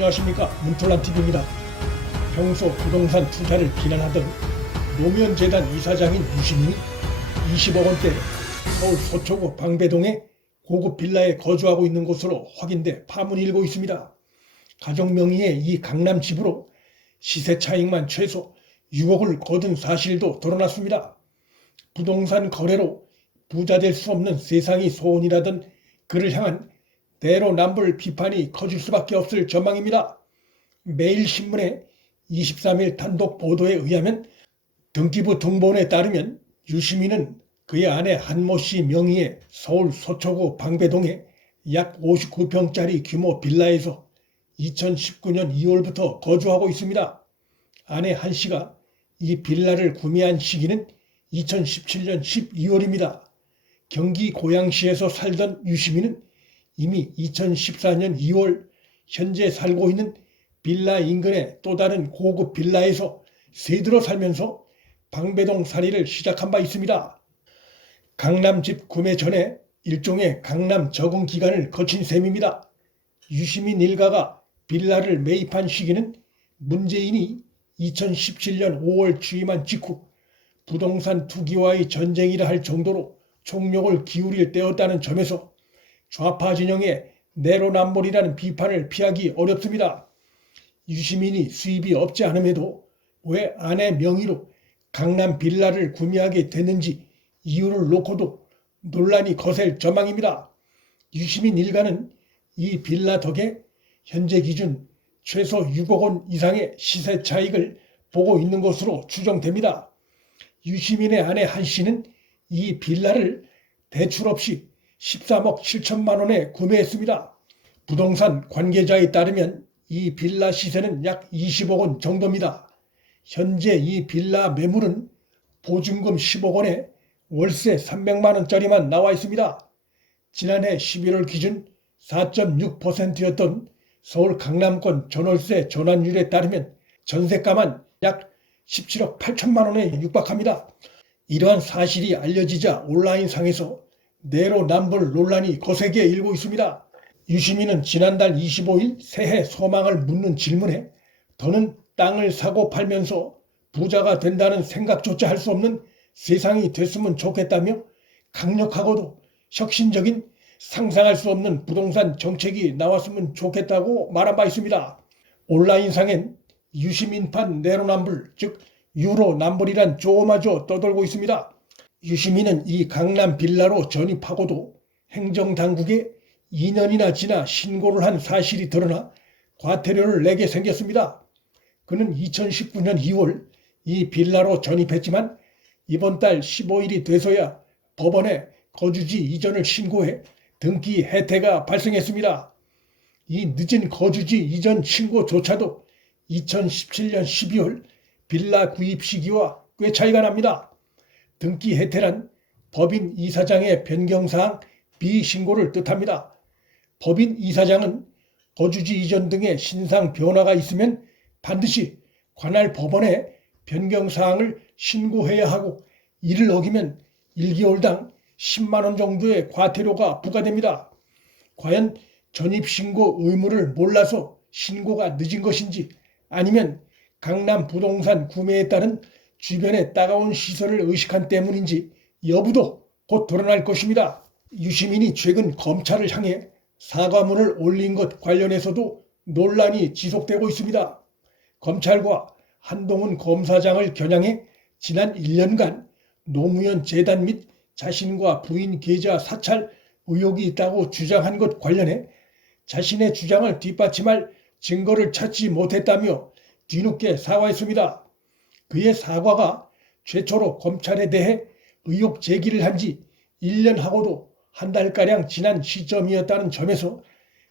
안녕하십니까, 문톨란TV입니다. 평소 부동산 투자를 비난하던 노무현재단 이사장인 유시민이 20억 원대 서울 서초구 방배동의 고급 빌라에 거주하고 있는 것으로 확인돼 파문이 일고 있습니다. 가족 명의의 이 강남 집으로 시세 차익만 최소 6억을 거둔 사실도 드러났습니다. 부동산 거래로 부자 될 수 없는 세상이 소원이라던 그를 향한 내로남불 비판이 커질 수밖에 없을 전망입니다. 매일신문의 23일 단독 보도에 의하면 등기부 등본에 따르면 유시민은 그의 아내 한모 씨 명의의 서울 서초구 방배동의 약 59평짜리 규모 빌라에서 2019년 2월부터 거주하고 있습니다. 아내 한 씨가 이 빌라를 구매한 시기는 2017년 12월입니다. 경기 고양시에서 살던 유시민은 이미 2014년 2월 현재 살고 있는 빌라 인근의 또 다른 고급 빌라에서 새들어 살면서 방배동 살이를 시작한 바 있습니다. 강남 집 구매 전에 일종의 강남 적응 기간을 거친 셈입니다. 유시민 일가가 빌라를 매입한 시기는 문재인이 2017년 5월 취임한 직후 부동산 투기와의 전쟁이라 할 정도로 총력을 기울일 때였다는 점에서 좌파 진영의 내로남불이라는 비판을 피하기 어렵습니다. 유시민이 수입이 없지 않음에도 왜 아내 명의로 강남 빌라를 구매하게 됐는지 이유를 놓고도 논란이 거셀 전망입니다. 유시민 일가는 이 빌라 덕에 현재 기준 최소 6억 원 이상의 시세 차익을 보고 있는 것으로 추정됩니다. 유시민의 아내 한 씨는 이 빌라를 대출 없이 13억 7천만 원에 구매했습니다. 부동산 관계자에 따르면 이 빌라 시세는 약 20억 원 정도입니다. 현재 이 빌라 매물은 보증금 10억 원에 월세 300만 원짜리만 나와 있습니다. 지난해 11월 기준 4.6%였던 서울 강남권 전월세 전환율에 따르면 전세가만 약 17억 8천만 원에 육박합니다. 이러한 사실이 알려지자 온라인상에서 내로남불 논란이 거세게 일고 있습니다. 유시민은 지난달 25일 새해 소망을 묻는 질문에 더는 땅을 사고 팔면서 부자가 된다는 생각조차 할 수 없는 세상이 됐으면 좋겠다며 강력하고도 혁신적인 상상할 수 없는 부동산 정책이 나왔으면 좋겠다고 말한 바 있습니다. 온라인상엔 유시민판 내로남불, 즉 유로남불이란 조어마저 떠돌고 있습니다. 유시민은 이 강남 빌라로 전입하고도 행정당국에 2년이나 지나 신고를 한 사실이 드러나 과태료를 내게 생겼습니다. 그는 2019년 2월 이 빌라로 전입했지만 이번 달 15일이 돼서야 법원에 거주지 이전을 신고해 등기 해태가 발생했습니다. 이 늦은 거주지 이전 신고조차도 2017년 12월 빌라 구입 시기와 꽤 차이가 납니다. 등기 해태란 법인 이사장의 변경사항 비신고를 뜻합니다. 법인 이사장은 거주지 이전 등의 신상 변화가 있으면 반드시 관할 법원에 변경사항을 신고해야 하고 이를 어기면 1개월당 10만 원 정도의 과태료가 부과됩니다. 과연 전입신고 의무를 몰라서 신고가 늦은 것인지 아니면 강남 부동산 구매에 따른 주변의 따가운 시선을 의식한 때문인지 여부도 곧 드러날 것입니다. 유시민이 최근 검찰을 향해 사과문을 올린 것 관련해서도 논란이 지속되고 있습니다. 검찰과 한동훈 검사장을 겨냥해 지난 1년간 노무현 재단 및 자신과 부인 계좌 사찰 의혹이 있다고 주장한 것 관련해 자신의 주장을 뒷받침할 증거를 찾지 못했다며 뒤늦게 사과했습니다. 그의 사과가 최초로 검찰에 대해 의혹 제기를 한 지 1년하고도 한 달가량 지난 시점이었다는 점에서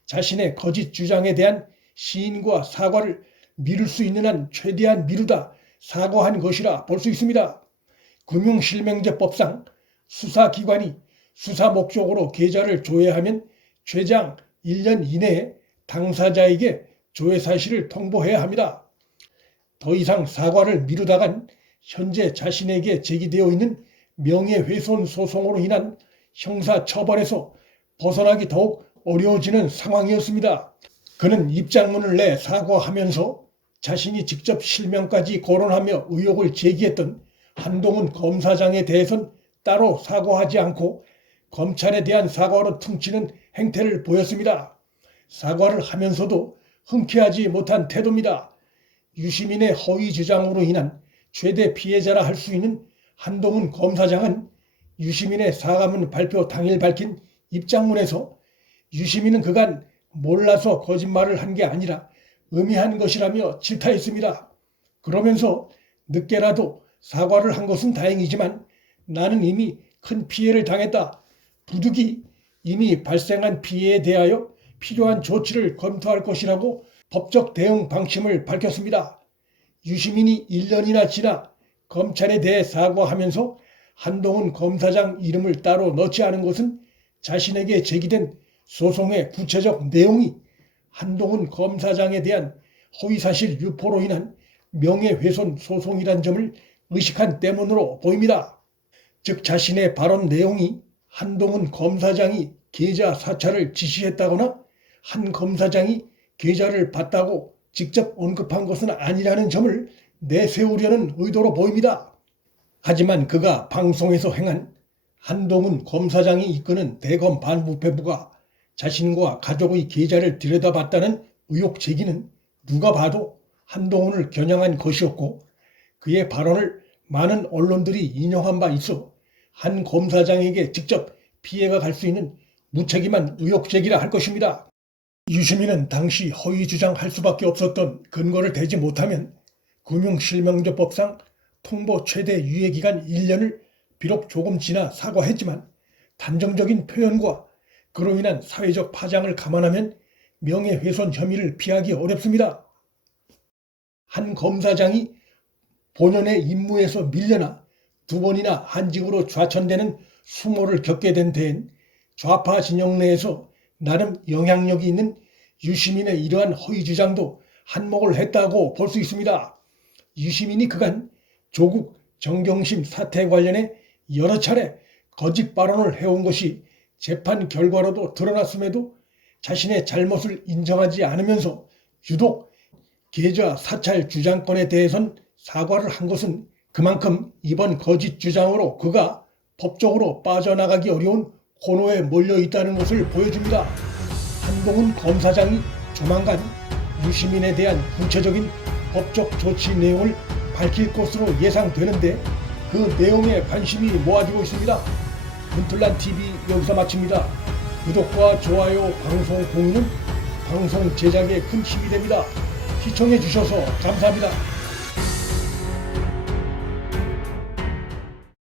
자신의 거짓 주장에 대한 시인과 사과를 미룰 수 있는 한 최대한 미루다 사과한 것이라 볼 수 있습니다. 금융실명제법상 수사기관이 수사 목적으로 계좌를 조회하면 최장 1년 이내에 당사자에게 조회 사실을 통보해야 합니다. 더 이상 사과를 미루다간 현재 자신에게 제기되어 있는 명예훼손 소송으로 인한 형사처벌에서 벗어나기 더욱 어려워지는 상황이었습니다. 그는 입장문을 내 사과하면서 자신이 직접 실명까지 거론하며 의혹을 제기했던 한동훈 검사장에 대해선 따로 사과하지 않고 검찰에 대한 사과로 퉁치는 행태를 보였습니다. 사과를 하면서도 흔쾌하지 못한 태도입니다. 유시민의 허위 주장으로 인한 최대 피해자라 할 수 있는 한동훈 검사장은 유시민의 사과문 발표 당일 밝힌 입장문에서 유시민은 그간 몰라서 거짓말을 한 게 아니라 의미한 것이라며 질타했습니다. 그러면서 늦게라도 사과를 한 것은 다행이지만 나는 이미 큰 피해를 당했다. 부득이 이미 발생한 피해에 대하여 필요한 조치를 검토할 것이라고 법적 대응 방침을 밝혔습니다. 유시민이 1년이나 지나 검찰에 대해 사과하면서 한동훈 검사장 이름을 따로 넣지 않은 것은 자신에게 제기된 소송의 구체적 내용이 한동훈 검사장에 대한 허위사실 유포로 인한 명예훼손 소송이란 점을 의식한 때문으로 보입니다. 즉 자신의 발언 내용이 한동훈 검사장이 계좌 사찰을 지시했다거나 한 검사장이 계좌를 받다고 직접 언급한 것은 아니라는 점을 내세우려는 의도로 보입니다. 하지만 그가 방송에서 행한 한동훈 검사장이 이끄는 대검 반부패부가 자신과 가족의 계좌를 들여다봤다는 의혹 제기는 누가 봐도 한동훈을 겨냥한 것이었고 그의 발언을 많은 언론들이 인용한 바 있어 한 검사장에게 직접 피해가 갈 수 있는 무책임한 의혹 제기라 할 것입니다. 유시민은 당시 허위 주장할 수밖에 없었던 근거를 대지 못하면 금융실명조법상 통보 최대 유예기간 1년을 비록 조금 지나 사과했지만 단정적인 표현과 그로 인한 사회적 파장을 감안하면 명예훼손 혐의를 피하기 어렵습니다. 한 검사장이 본연의 임무에서 밀려나 두 번이나 한직으로 좌천되는 수모를 겪게 된 데엔 좌파 진영 내에서 나름 영향력이 있는 유시민의 이러한 허위 주장도 한몫을 했다고 볼 수 있습니다. 유시민이 그간 조국 정경심 사태 관련해 여러 차례 거짓 발언을 해온 것이 재판 결과로도 드러났음에도 자신의 잘못을 인정하지 않으면서 유독 계좌 사찰 주장권에 대해선 사과를 한 것은 그만큼 이번 거짓 주장으로 그가 법적으로 빠져나가기 어려운 고노에 몰려 있다는 것을 보여줍니다. 한동훈 검사장이 조만간 유시민에 대한 구체적인 법적 조치 내용을 밝힐 것으로 예상되는데 그 내용에 관심이 모아지고 있습니다. 문틀란TV 여기서 마칩니다. 구독과 좋아요, 방송 공유는 방송 제작에 큰 힘이 됩니다. 시청해 주셔서 감사합니다.